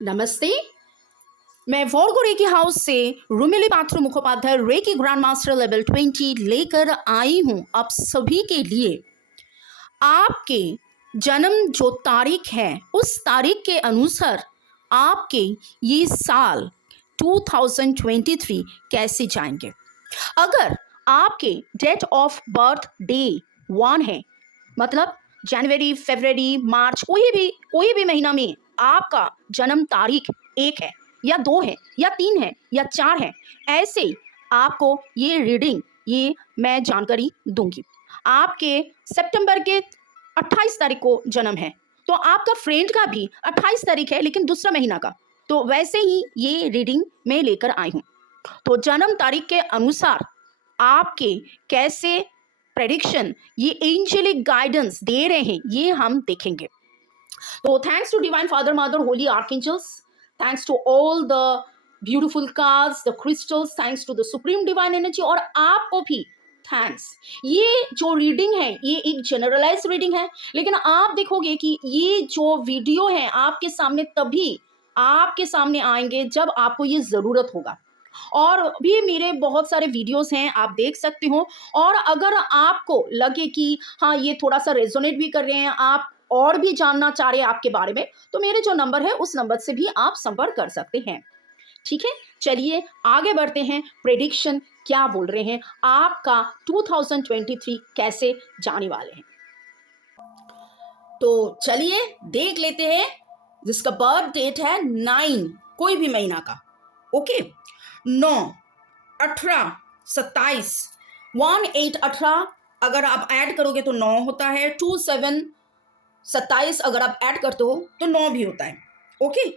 नमस्ते। मैं वॉर्गो recce house से रुमिली पात्र Mukhopadhyay reiki grand master level 20 लेकर आई हूं आप सभी के लिए। आपके जन्म जो तारीख है उस तारीख के अनुसार आपके ये साल 2023 कैसे जाएंगे। अगर आपके डेट ऑफ बर्थ डे 1 है, मतलब जनवरी, फरवरी, मार्च, कोई भी महीना में आपका जन्म तारीख 1 है या 2 है या 3 है या 4 है, ऐसे आपको ये रीडिंग, ये मैं जानकारी दूंगी। आपके सितंबर के 28 तारीख को जन्म है, तो आपका फ्रेंड का भी 28 तारीख है लेकिन दूसरा महीना का, तो वैसे ही ये रीडिंग मैं लेकर आई हूँ। तो जन्म तारीख के अनुसार आपके कैसे प्रेडिक्शन, ये एंजेलिक गाइडेंस दे रहे हैं, ये हम देखेंगे। तो thanks to divine father, mother, holy archangels, thanks to all the beautiful cards, the crystals, thanks to the supreme divine energy, और आपको भी थैंक्स। ये जो रीडिंग है ये एक जनरलाइज रीडिंग है, लेकिन आप देखोगे कि ये जो वीडियो है आपके सामने तभी आपके सामने आएंगे जब आपको ये ज़रूरत होगा। और भी मेरे बहुत सारे वीडियोस हैं, आप देख सकते हो। और अगर आपको लगे कि हाँ ये थोड़ा सा रेजोनेट भी कर रहे हैं, आप और भी जानना चाह रहे हैं आपके बारे में, तो मेरे जो नंबर है उस नंबर से भी आप संपर्क कर सकते हैं। ठीक है, चलिए आगे बढ़ते हैं। प्रेडिक्शन क्या बोल रहे हैं, आपका 2023 कैसे जाने वाले हैं, तो चलिए देख लेते हैं। जिसका बर्थ डेट है 9, कोई भी महीना का, ओके, 9, 18, 27, 1, 8, 18 अगर आप ऐड करोगे तो 9 होता है, 2, 7, 27 अगर आप ऐड करते हो तो 9 भी होता है। ओके,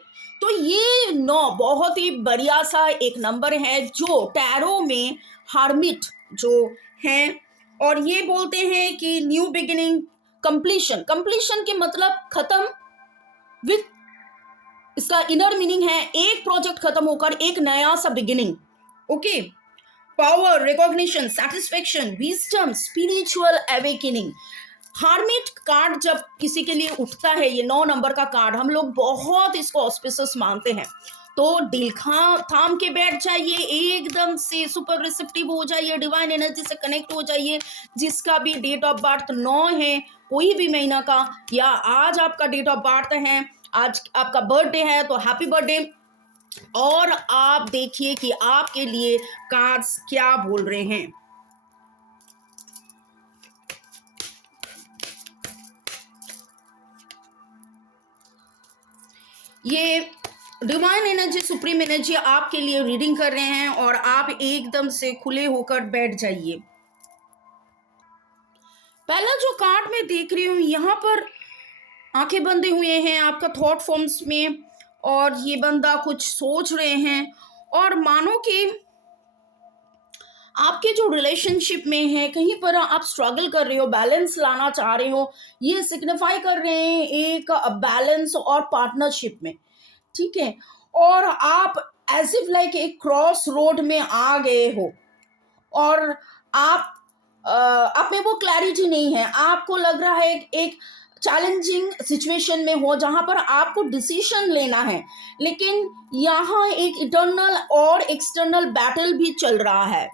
तो ये 9 बहुत ही बढ़िया सा एक नंबर है जो टैरो में हार्मिट जो है, और ये बोलते हैं कि न्यू बिगिनिंग, कंप्लीशन। कंप्लीशन के मतलब खत्म विथ, इसका इनर मीनिंग है एक प्रोजेक्ट खत्म होकर एक नया सा beginning. Okay, power, recognition, satisfaction, wisdom, spiritual awakening. Hermit card जब किसी के लिए उठता है, ये 9 नंबर का कार्ड, हम लोग बहुत इसको ऑस्पिशियस मानते हैं, तो दिल थाम के बैठ जाइए, एकदम से सुपर रिसेप्टिव हो जाइए, डिवाइन एनर्जी से कनेक्ट हो जाइए। जिसका भी डेट ऑफ बर्थ 9 है, कोई भी महीना का, या आज आपका डेट ऑफ बर्थ है, आज आपका बर्थडे है, तो हैप्पी बर्थडे। और आप देखिए कि आपके लिए कार्ड्स क्या बोल रहे हैं। ये डिवाइन एनर्जी, सुप्रीम एनर्जी आपके लिए रीडिंग कर रहे हैं, और आप एकदम से खुले होकर बैठ जाइए। पहला जो कार्ड मैं देख रही हूं, यहां पर आंखें बंधे हुए हैं आपका थॉट फॉर्म्स में, और ये बंदा कुछ सोच रहे हैं, और मानो कि आपके जो रिलेशनशिप में है कहीं पर आप स्ट्रगल कर रहे हो, बैलेंस लाना चाह रहे हो, ये सिग्निफाई कर रहे हैं एक बैलेंस और पार्टनरशिप में। ठीक है, और आप एज इफ लाइक एक क्रॉस रोड में आ गए हो, और आप में वो क्लैरिटी नहीं है, आपको लग रहा है एक चैलेंजिंग सिचुएशन में हो जहां पर आपको डिसीजन लेना है, लेकिन यहाँ एक इंटरनल और एक्सटर्नल बैटल भी चल रहा है।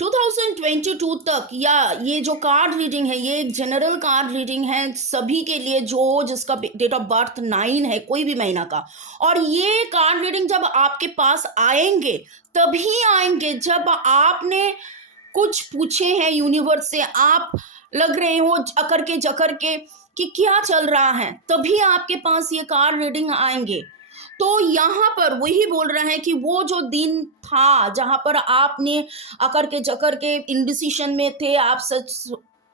2022 तक, या ये जो कार्ड रीडिंग है ये एक जनरल कार्ड रीडिंग है सभी के लिए जो जिसका डेट ऑफ बर्थ 9 है, कोई भी महीना का। और ये कार्ड रीडिंग जब आपके पास आएंगे तभी आएंगे जब आपने कुछ पूछे हैं यूनिवर्स से, आप लग रहे हो अकर के जकर के कि क्या चल रहा है, तभी आपके पास ये कार्ड रीडिंग आएंगे। तो यहाँ पर वही बोल रहा है कि वो जो दिन था जहाँ पर आपने अकर के जकर के इंडिसीशन में थे, आप सच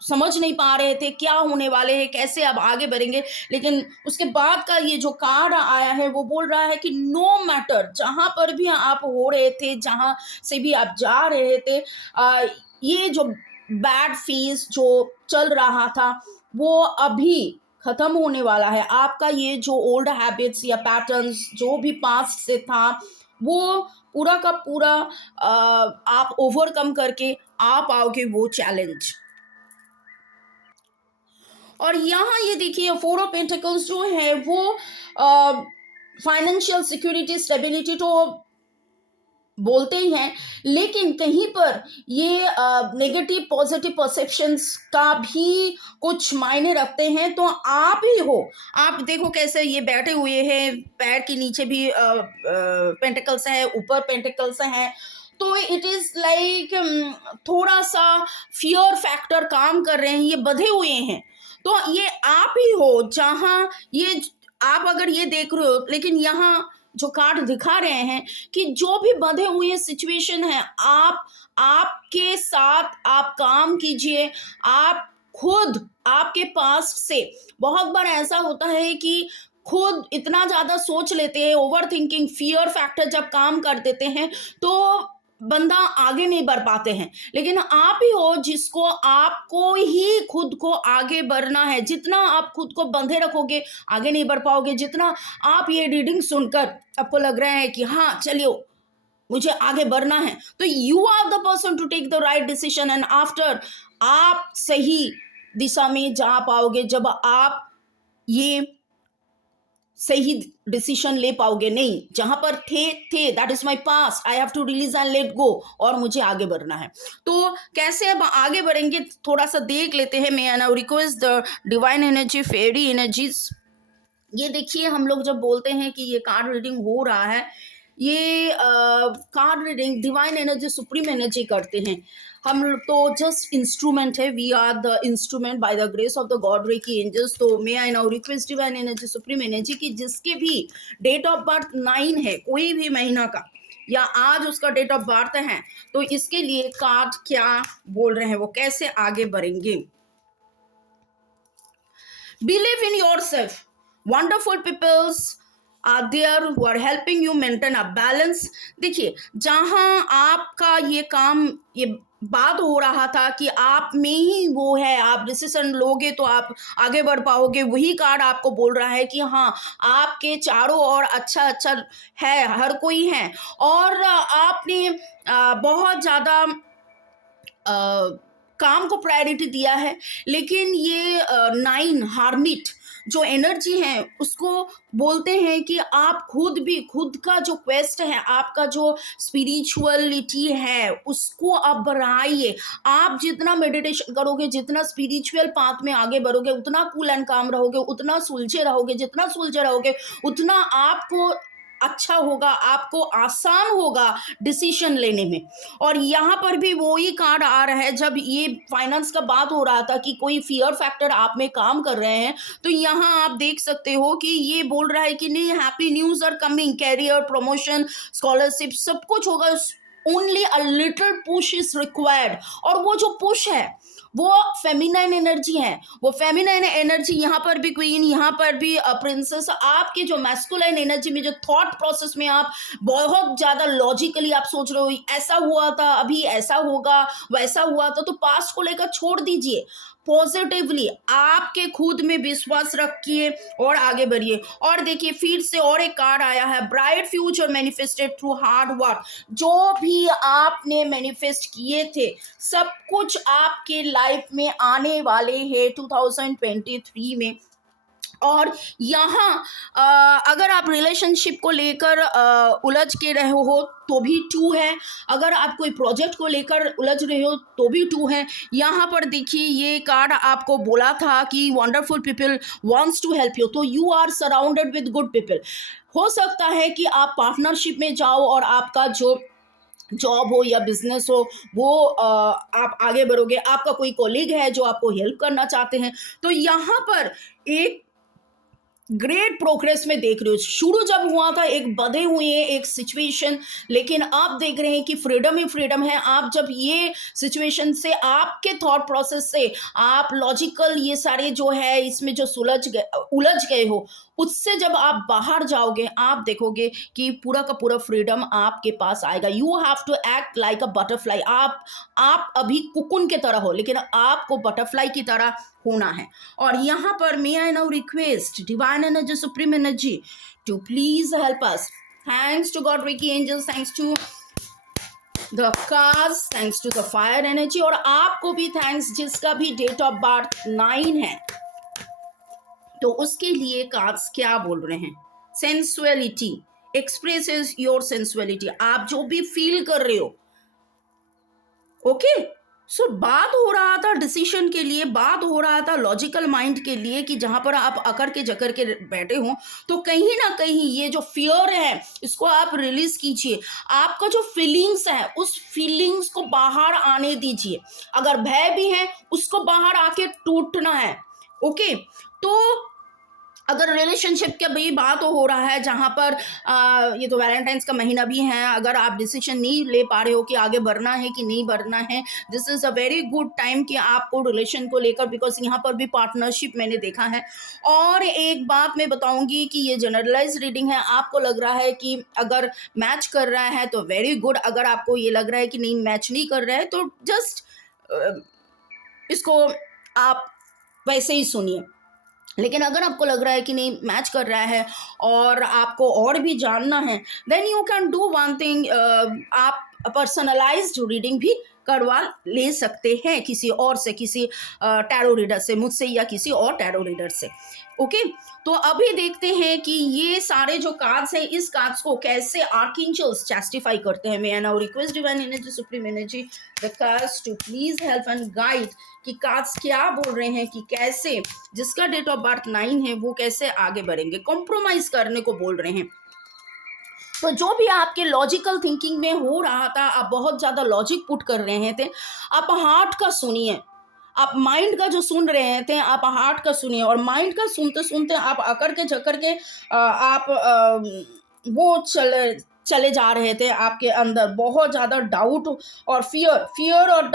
समझ नहीं पा रहे थे क्या होने वाले हैं, कैसे अब आगे बढ़ेंगे, लेकिन उसके बाद का ये जो कार्ड आया है वो बोल रहा है कि नो मैटर जहाँ पर भी आप हो रहे थे, जहाँ से भी आप जा रहे थे, ये जो बैड फेज जो चल रहा था वो अभी खत्म होने वाला है। आपका ये जो ओल्ड हैबिट्स या पैटर्न्स जो भी पास्ट से था वो पूरा का पूरा आप ओवरकम करके आप आओगे वो चैलेंज। और यहाँ ये देखिए 4 ऑफ पेंटिकल्स जो है वो फाइनेंशियल सिक्योरिटी, स्टेबिलिटी तो बोलते ही हैं, लेकिन कहीं पर ये नेगेटिव पॉजिटिव परसेप्शंस का भी कुछ मायने रखते हैं। तो आप ही हो, आप देखो कैसे ये बैठे हुए हैं, पैर के नीचे भी पेंटिकल्स हैं, ऊपर पेंटिकल्स हैं, तो इट इज लाइक थोड़ा सा फियर फैक्टर काम कर रहे हैं, ये बंधे हुए हैं। तो ये आप ही हो जहाँ ये आप अगर ये देख रहे हो, लेकिन यहाँ जो कार्ड दिखा रहे हैं कि जो भी बंधे हुए सिचुएशन है, आपके साथ आप काम कीजिए। आप खुद आपके पास से बहुत बार ऐसा होता है कि खुद इतना ज्यादा सोच लेते हैं, ओवर थिंकिंग, फियर फैक्टर जब काम कर देते हैं तो बंदा आगे नहीं बढ़ पाते हैं। लेकिन आप ही हो जिसको आपको ही खुद को आगे बढ़ना है। जितना आप खुद को बंधे रखोगे आगे नहीं बढ़ पाओगे। जितना आप ये रीडिंग सुनकर आपको लग रहा है कि हाँ चलिए मुझे आगे बढ़ना है, तो you are the person to take the right decision. And after आप सही दिशा में जा पाओगे जब आप ये सही डिसीजन ले पाओगे। नहीं, जहां पर थे that is my past, I have to release and let go, और मुझे आगे बढ़ना है। तो कैसे अब आगे बढ़ेंगे थोड़ा सा देख लेते हैं। मैं now request the divine energy, fairy energies. ये देखिए, हम लोग जब बोलते हैं कि ये कार्ड रीडिंग हो रहा है, ये card reading divine energy, supreme energy करते हैं हम तो जस्ट इंस्ट्रूमेंट है। We are the instrument by the grace of the God reiki angels. तो may I now request divine energy, supreme energy की जिसके भी डेट ऑफ बर्थ 9 है, कोई भी महीना का, या आज उसका डेट ऑफ बर्थ है, तो इसके लिए कार्ड क्या बोल रहे हैं, वो कैसे आगे बढ़ेंगे। Believe in yourself, wonderful peoples are there who are helping you maintain a balance. देखिए, जहां आपका ये काम, ये बात हो रहा था कि आप में ही वो है, आप डिसीजन लोगे तो आप आगे बढ़ पाओगे, वही कार्ड आपको बोल रहा है कि हाँ आपके चारों ओर अच्छा अच्छा है, हर कोई है, और आपने बहुत ज़्यादा काम को प्रायोरिटी दिया है। लेकिन ये 9 हार्मिट जो एनर्जी है उसको बोलते हैं कि आप खुद भी, खुद का जो क्वेस्ट है, आपका जो स्पिरिचुअलिटी है, उसको आप बढ़ाइए। आप जितना मेडिटेशन करोगे, जितना स्पिरिचुअल पाथ में आगे बढ़ोगे, उतना कूल एंड काम रहोगे, उतना सुलझे रहोगे। जितना सुलझे रहोगे उतना आपको अच्छा होगा, आपको आसान होगा डिसीजन लेने में। और यहाँ पर भी वही कार्ड आ रहा है, जब ये फाइनेंस का बात हो रहा था कि कोई फियर फैक्टर आप में काम कर रहे हैं, तो यहाँ आप देख सकते हो कि ये बोल रहा है कि नहीं, happy news are coming, career, promotion, scholarship, सब कुछ होगा। Only a little push is required. और वो जो पुश है वो फेमिनाइन एनर्जी है। वो फेमिनाइन एनर्जी, यहाँ पर भी क्वीन, यहाँ पर भी प्रिंसेस। आपके जो मैस्कुलाइन एनर्जी में, जो थॉट प्रोसेस में आप बहुत ज़्यादा लॉजिकली आप सोच रहे हो, ऐसा हुआ था, अभी ऐसा होगा, वैसा हुआ था, तो पास्ट को लेकर छोड़ दीजिए। पॉजिटिवली आपके खुद में विश्वास रखिए और आगे बढ़िए। और देखिए, फिर से और एक कार्ड आया है, bright future manifested through hard work. जो भी आपने मैनिफेस्ट किए थे, सब कुछ आपके लाइफ में आने वाले हैं 2023 में। और यहाँ अगर आप रिलेशनशिप को लेकर उलझ के रहे हो तो भी 2 है। अगर आप कोई प्रोजेक्ट को लेकर उलझ रहे हो तो भी 2 है। यहाँ पर देखिए, ये कार्ड आपको बोला था कि wonderful people wants to help you, तो you are surrounded with good people. हो सकता है कि आप पार्टनरशिप में जाओ और आपका जो जॉब हो या बिजनेस हो, वो आप आगे बढ़ोगे। आपका कोई कोलीग है जो आपको हेल्प करना चाहते हैं, तो यहाँ पर एक ग्रेट प्रोग्रेस में देख रहे हो। शुरू जब हुआ था एक बंधे हुए एक सिचुएशन, लेकिन आप देख रहे हैं कि फ्रीडम ही फ्रीडम है। आप जब ये सिचुएशन से, आपके थॉट प्रोसेस से, आप लॉजिकल ये सारे जो है इसमें जो उलझ गए हो, उससे जब आप बाहर जाओगे, आप देखोगे कि पूरा का पूरा फ्रीडम आपके पास आएगा। You have to act like a butterfly. आप अभी कुकुन की तरह हो, लेकिन आपको बटरफ्लाई की तरह होना है। और यहाँ पर may I now request divine energy, supreme energy to please help us. Thanks to God reiki angels, thanks to the cards, thanks to the fire energy, और आपको भी थैंक्स जिसका भी डेट ऑफ बर्थ 9 है। तो उसके लिए कार्ड्स क्या बोल रहे हैं? सेंसुअलिटी, एक्सप्रेसेस योर सेंसुअलिटी, आप जो भी फील कर रहे हो। ओके, सो बात हो रहा था डिसीजन के लिए, बात हो रहा था लॉजिकल माइंड के लिए कि जहां पर आप अकड़ के जकड़ के बैठे हो, तो कहीं ना कहीं ये जो फियर है इसको आप रिलीज कीजिए। आपका जो फीलिंग्स है उस फीलिंग्स को बाहर आने दीजिए। अगर भय भी है उसको बाहर आके टूटना है। ओके, तो अगर रिलेशनशिप का भी बात हो रहा है जहाँ पर ये तो वैलेंटाइंस का महीना भी है, अगर आप डिसीजन नहीं ले पा रहे हो कि आगे बढ़ना है कि नहीं बढ़ना है, this is a very good time कि आपको रिलेशन को लेकर, बिकॉज यहाँ पर भी पार्टनरशिप मैंने देखा है। और एक बात मैं बताऊंगी कि ये जनरलाइज रीडिंग है, आपको लग रहा है कि अगर मैच कर रहा है तो वेरी गुड, अगर आपको ये लग रहा है कि नहीं मैच नहीं कर रहा है तो जस्ट इसको आप वैसे ही सुनिए। लेकिन अगर आपको लग रहा है कि नहीं मैच कर रहा है और आपको और भी जानना है, then you can do one thing, आप पर्सनलाइज्ड रीडिंग भी करवा ले सकते हैं किसी और से, किसी टैरो रीडर से, मुझसे या किसी और टैरो रीडर से। ओके, तो अभी देखते हैं कि ये सारे जो कार्ड्स हैं इस कार्ड्स को कैसे आर्कएंजल्स जस्टिफाई करते हैं। मैं now request divine energy, supreme energy, the cards to please help and guide कि कार्ड्स क्या बोल रहे हैं, कि कैसे जिसका डेट ऑफ बर्थ 9 है वो कैसे आगे बढ़ेंगे। कॉम्प्रोमाइज करने को बोल रहे हैं। तो जो भी आपके लॉजिकल थिंकिंग में हो रहा था, आप बहुत ज़्यादा लॉजिक पुट कर रहे थे, आप हार्ट का सुनिए। आप माइंड का जो सुन रहे थे आप हार्ट का सुनिए, और माइंड का सुनते सुनते आप अकड़ के झकड़ के आप वो चले जा रहे थे। आपके अंदर बहुत ज़्यादा डाउट और फियर और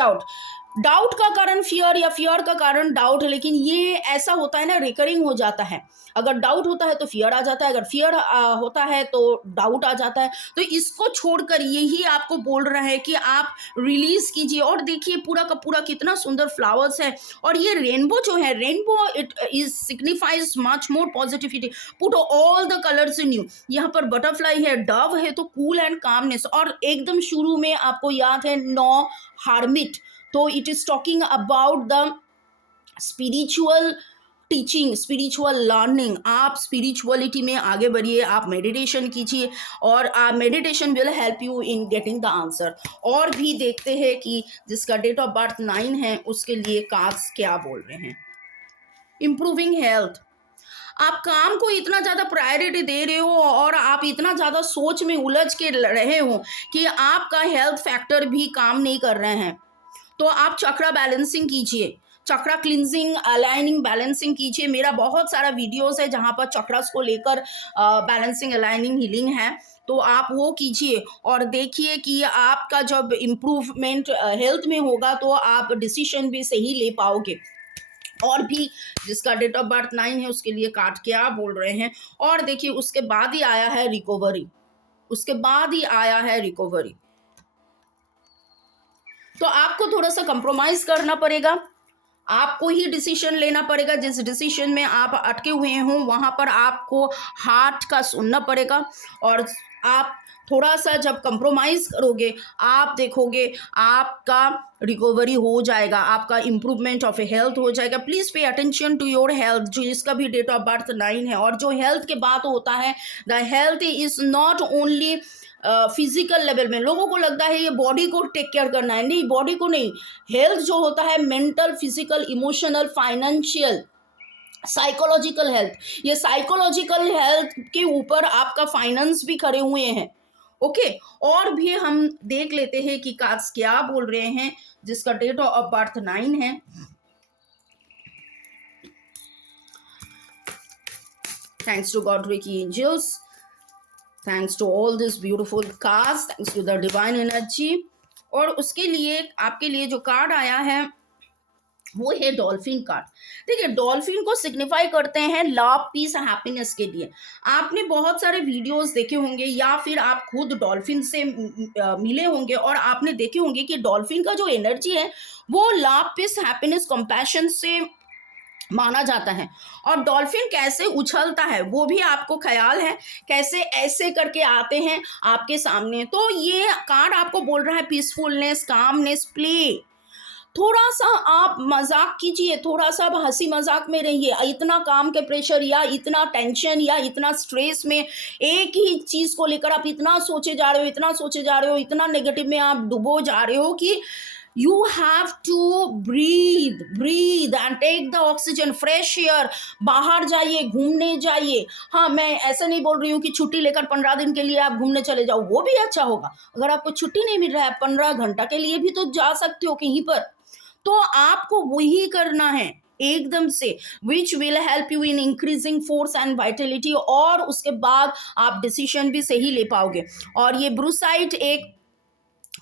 डाउट का कारण फियर या फियर का कारण डाउट, लेकिन ये ऐसा होता है ना, रिकरिंग हो जाता है। अगर डाउट होता है तो फियर आ जाता है, अगर फियर होता है तो डाउट आ जाता है। तो इसको छोड़कर यही आपको बोल रहा है कि आप रिलीज कीजिए। और देखिए पूरा का पूरा कितना सुंदर फ्लावर्स है, और ये रेनबो जो है, rainbow it is signifies much more positivity, put all the colours in you. यहाँ पर बटरफ्लाई है, डव है, तो कूल एंड कामनेस। और एकदम शुरू में आपको याद है नो हार्मिट, तो it is talking about the spiritual teaching, spiritual learning. आप स्पिरिचुअलिटी में आगे बढ़िए, आप मेडिटेशन कीजिए, और meditation will help you in getting the answer. और भी देखते हैं कि जिसका डेट ऑफ बर्थ 9 है उसके लिए कार्ड्स क्या बोल रहे हैं। इम्प्रूविंग हेल्थ, आप काम को इतना ज़्यादा प्रायोरिटी दे रहे हो और आप इतना ज़्यादा सोच में उलझ के रहे हो कि आपका हेल्थ फैक्टर भी काम नहीं कर रहे हैं। तो आप चक्रा बैलेंसिंग कीजिए, चक्रा क्लिनजिंग, अलाइनिंग, बैलेंसिंग कीजिए। मेरा बहुत सारा वीडियोस है जहाँ पर चक्रास को लेकर बैलेंसिंग, अलाइनिंग, हीलिंग है, तो आप वो कीजिए और देखिए कि आपका जब इम्प्रूवमेंट हेल्थ में होगा तो आप डिसीजन भी सही ले पाओगे। और भी जिसका डेट ऑफ बर्थ 9 है उसके लिए कार्ड क्या बोल रहे हैं। और देखिए उसके बाद ही आया है रिकवरी, उसके बाद ही आया है रिकवरी। तो आपको थोड़ा सा कंप्रोमाइज करना पड़ेगा, आपको ही डिसीजन लेना पड़ेगा। जिस डिसीजन में आप अटके हुए हों वहाँ पर आपको हार्ट का सुनना पड़ेगा, और आप थोड़ा सा जब कंप्रोमाइज़ करोगे आप देखोगे आपका रिकवरी हो जाएगा, आपका इम्प्रूवमेंट ऑफ हेल्थ हो जाएगा। Please pay attention to your health, जो जिसका भी डेट ऑफ बर्थ 9 है। और जो हेल्थ के बात होता है, the health is not only physical level में। लोगों को लगता है ये बॉडी को टेक केयर करना है, नहीं, बॉडी को नहीं। हेल्थ जो होता है mental, physical, emotional, financial, psychological health, ये साइकोलॉजिकल हेल्थ के ऊपर आपका फाइनेंस भी खड़े हुए हैं। ओके, और भी हम देख लेते हैं कि कार्ड्स क्या बोल रहे हैं जिसका डेट ऑफ बर्थ 9 है। Thanks to God, reiki angels, thanks to all this beautiful cards, thanks to the divine energy. और उसके लिए आपके लिए जो कार्ड आया है वो है डॉल्फिन कार्ड। देखिए डॉल्फिन को सिग्निफाई करते हैं लव, पीस, हैप्पीनेस के लिए। आपने बहुत सारे वीडियोस देखे होंगे या फिर आप खुद डॉल्फिन से मिले होंगे और आपने देखे होंगे कि डॉल्फिन का जो एनर्जी है वो लव, पीस, हैप्पीनेस, कंपैशन से माना जाता है। और डॉल्फिन कैसे उछलता है वो भी आपको ख्याल है, कैसे ऐसे करके आते हैं आपके सामने। तो ये कार्ड आपको बोल रहा है पीसफुलनेस, कामनेस, प्ले। थोड़ा सा आप मजाक कीजिए, थोड़ा सा आप हंसी मजाक में रहिए। इतना काम के प्रेशर या इतना टेंशन या इतना स्ट्रेस में एक ही चीज़ को लेकर आप इतना सोचे जा रहे हो, इतना सोचे जा रहे हो, इतना नेगेटिव में आप डुबो जा रहे हो कि you have to breathe breathe and take the oxygen, fresh air. बाहर जाइए, घूमने जाइए। हाँ, मैं ऐसा नहीं बोल रही हूँ कि छुट्टी लेकर 15 दिन के लिए आप घूमने चले जाओ, वो भी अच्छा होगा। अगर आपको छुट्टी नहीं मिल रहा है, 15 घंटा के लिए भी तो जा सकते हो कहीं पर। तो आपको वही करना है एकदम से, which will help you in increasing force and Vitality, और उसके बाद आप डिसीजन भी सही ले पाओगे। और ये ब्रूसाइट एक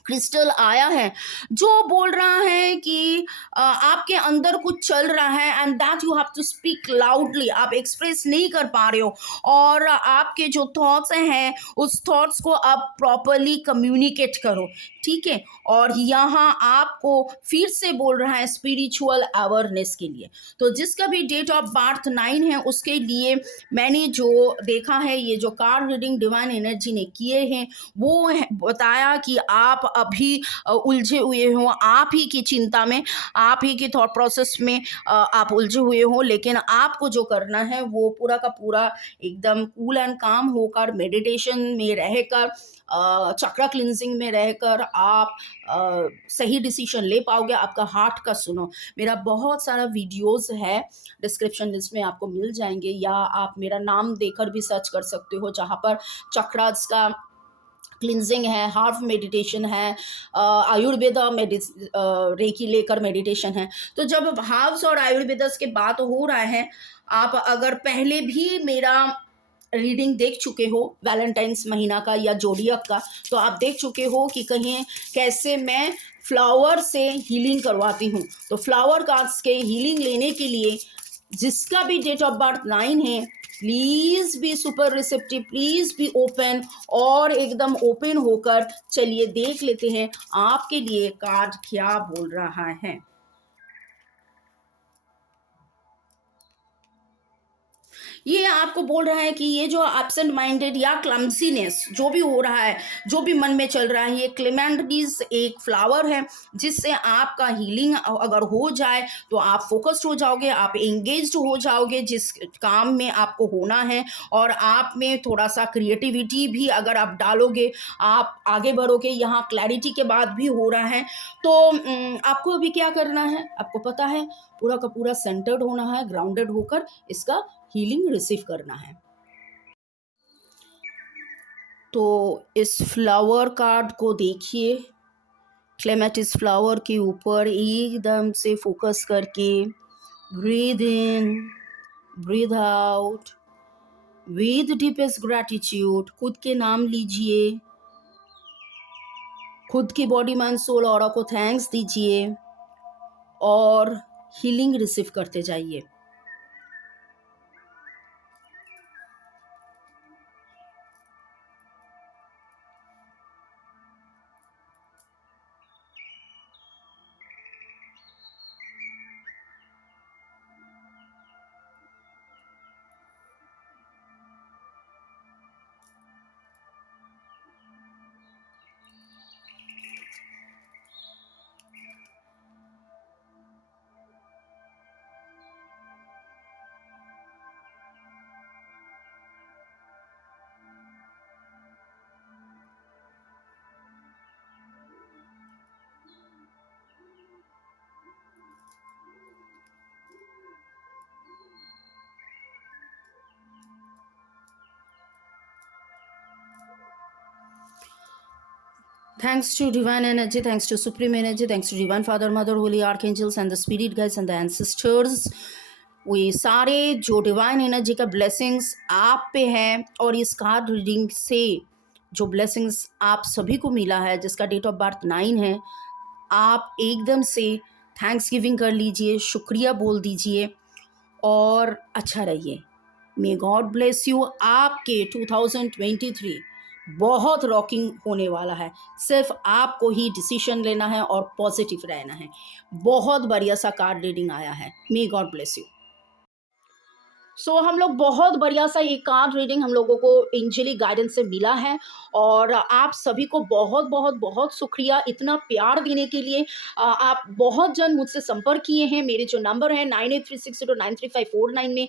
क्रिस्टल आया है जो बोल रहा है कि आपके अंदर कुछ चल रहा है and that you have to speak loudly. आप एक्सप्रेस नहीं कर पा रहे हो और आपके जो थॉट्स हैं उस थॉट्स को आप प्रॉपरली कम्युनिकेट करो, ठीक है। और यहाँ आपको फिर से बोल रहा है स्पिरिचुअल अवेयरनेस के लिए। तो जिसका भी डेट ऑफ बर्थ 9 है उसके लिए मैंने जो देखा है, ये जो कार्ड रीडिंग डिवाइन एनर्जी ने किए हैं वो बताया कि आप अभी उलझे हुए हो, आप ही की चिंता में, आप ही की थॉट प्रोसेस में आप उलझे हुए हो। लेकिन आपको जो करना है वो पूरा का पूरा एकदम कूल एंड काम होकर, मेडिटेशन में रहकर, चक्रा क्लिनजिंग में रहकर आप सही डिसीजन ले पाओगे। आपका हार्ट का सुनो, मेरा बहुत सारा वीडियोस है, डिस्क्रिप्शन लिस्ट में आपको मिल जाएंगे, या आप मेरा नाम देकर भी सर्च कर सकते हो, जहाँ पर चक्रास का क्लिनजिंग है, हार्फ मेडिटेशन है, आयुर्वेदा रेकी लेकर मेडिटेशन है। तो जब हार्व्स और आयुर्वेदस के बात हो रहा है, आप अगर पहले भी मेरा रीडिंग देख चुके हो वैलेंटाइंस महीना का या जोडियक का, तो आप देख चुके हो कि कहीं कैसे मैं फ्लावर से हीलिंग करवाती हूँ। तो फ्लावर कार्ड्स के हीलिंग लेने के लिए जिसका भी डेट ऑफ बर्थ 9 है, please be super receptive, please be open, और एकदम ओपन होकर चलिए देख लेते हैं आपके लिए कार्ड क्या बोल रहा है। ये आपको बोल रहा है कि ये जो एब्सेंट माइंडेड या क्लमसीनेस जो भी हो रहा है, जो भी मन में चल रहा है, ये क्लेमेंटीज एक फ्लावर है जिससे आपका हीलिंग अगर हो जाए तो आप फोकस्ड हो जाओगे, आप एंगेज्ड हो जाओगे जिस काम में आपको होना है, और आप में थोड़ा सा क्रिएटिविटी भी अगर आप डालोगे आप आगे बढ़ोगे। यहाँ क्लैरिटी के बाद भी हो रहा है। तो आपको अभी क्या करना है, आपको पता है, पूरा का पूरा सेंटर्ड होना है, ग्राउंडेड होकर इसका हीलिंग रिसीव करना है। तो इस फ्लावर कार्ड को देखिए, क्लेमेटिस फ्लावर के ऊपर एकदम से फोकस करके breathe in, breathe out with deepest gratitude. खुद के नाम लीजिए, खुद की बॉडी माइंड सोल ऑरा को थैंक्स दीजिए और हीलिंग रिसीव करते जाइए। Thanks to divine energy, thanks to supreme energy, thanks to divine father, mother, holy archangels and the spirit guides and the ancestors, we सारे जो डिवाइन एनर्जी का blessings आप पे है, और इस कार्ड रीडिंग से जो ब्लेसिंग्स आप सभी को मिला है जिसका डेट ऑफ बर्थ 9 है, आप एकदम से थैंक्स गिविंग कर लीजिए, शुक्रिया बोल दीजिए और अच्छा रहिए। मे गॉड ब्लेस यू। आपके 2023 बहुत रॉकिंग होने वाला है। सिर्फ आपको ही डिसीजन लेना है और पॉजिटिव रहना है। बहुत बढ़िया सा कार्ड रीडिंग आया है। May God bless you. So हम लोग बहुत बढ़िया सा ये कार्ड रीडिंग हम लोगों को एंजेलिक गाइडेंस से मिला है और आप सभी को बहुत बहुत बहुत शुक्रिया इतना प्यार देने के लिए। आप बहुत जन मुझसे संपर्क किए हैं। मेरे जो नंबर है 9836093549 में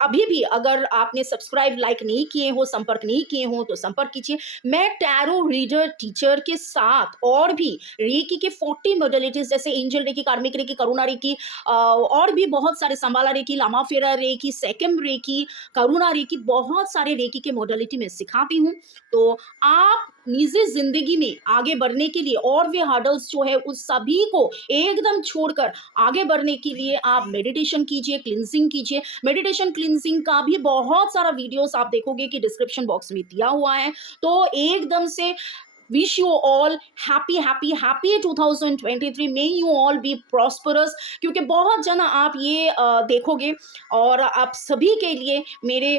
अभी भी अगर आपने सब्सक्राइब लाइक नहीं किए हो, संपर्क नहीं किए हो तो संपर्क कीजिए। मैं टैरो रीडर टीचर के साथ और भी रेकी के 40 मोडलिटीज जैसे एंजल रेकी, कार्मिक रेकी, करुणा रेकी और भी बहुत सारे संबाला रेकी, लामा फेरा रेकी, सेकम रेकी, करुणा रेकी, बहुत सारे रेकी के मॉडलिटी में सिखाती हूँ। तो आप निजी जिंदगी में आगे बढ़ने के लिए और भी हर्डल्स जो है उस सभी को एकदम छोड़कर आगे बढ़ने के लिए आप मेडिटेशन कीजिए, क्लिनजिंग कीजिए। मेडिटेशन क्लिनजिंग का भी बहुत सारा वीडियोस आप देखोगे कि डिस्क्रिप्शन बॉक्स में दिया हुआ है। तो एकदम से wish you all happy 2023। may you all be prosperous। क्योंकि बहुत जना आप ये देखोगे और आप सभी के लिए मेरे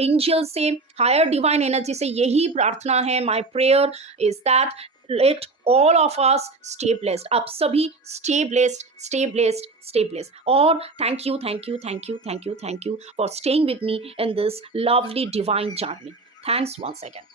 एंजल से, हायर डिवाइन एनर्जी से यही प्रार्थना है। My prayer is that let all of us stay blessed। आप सभी stay blessed, stay blessed, stay blessed। और thank you for staying with me in this lovely divine journey। Thanks once again।